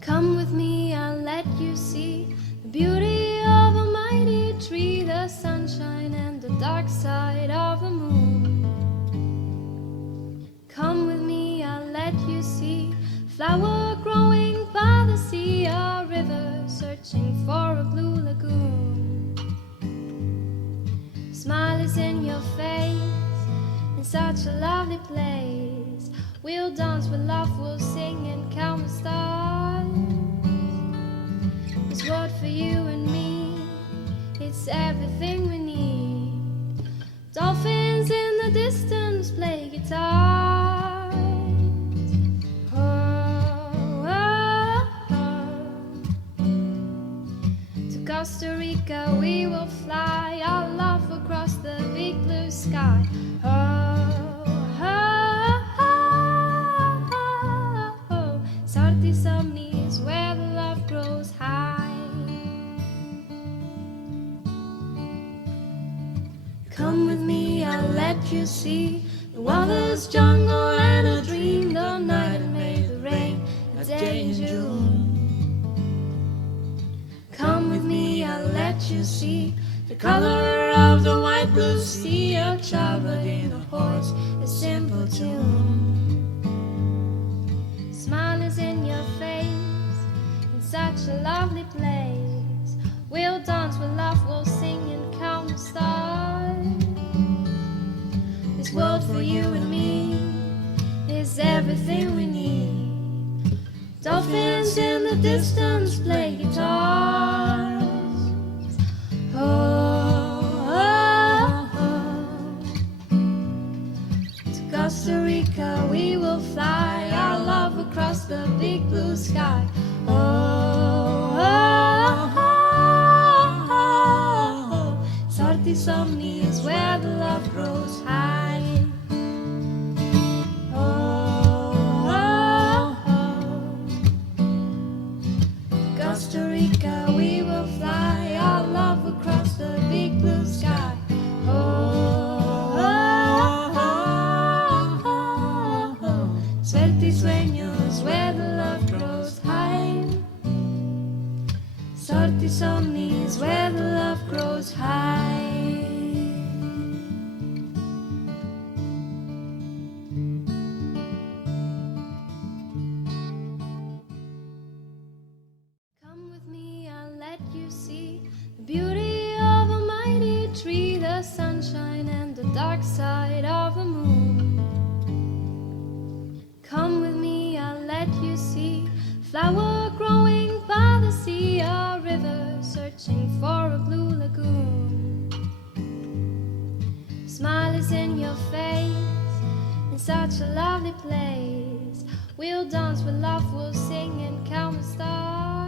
Come with me, I'll let you see the beauty of a mighty tree, the sunshine and the dark side of the moon. Come with me, I'll let you see a flower growing by the sea, a river searching for a blue lagoon. Smile is in your face, in such a lovely place. We'll dance, we'll laugh, we'll sing and count the stars. This world for you and me, it's everything we need. Dolphins in the distance play guitars. Oh, oh, oh. To Costa Rica we will fly, our love across the big blue sky. SortisomniS, where the love grows high. Come with me, I'll let you see the wildest jungle and a dream, the night and made the rain, a day in June. Come with me, I'll let you see the color of the white blue sea, a child in a horse, a simple tune. Smile is in your face, in such a lovely place. We'll dance, we'll laugh, we'll sing and count the stars. This world for you and me is everything we need. Dolphins in the distance play guitars. Oh, oh, oh. To Costa Rica we will fly, our love across the big blue sky. Oh, oh, oh, oh. SortisomniS, where the love grows high. Oh, oh, oh. Costa Rica we will fly, our love across the big blue sky. Sueños where the love grows high. SortisomniS, where the love grows high. Come with me, I'll let you see the beauty of a mighty tree, the sunshine and the dark side of the moon. Come with me, I'll let you see a flower growing by the sea, a river searching for a blue lagoon. Smile is in your face, in such a lovely place. We'll dance, we'll laugh, we'll sing and count the stars.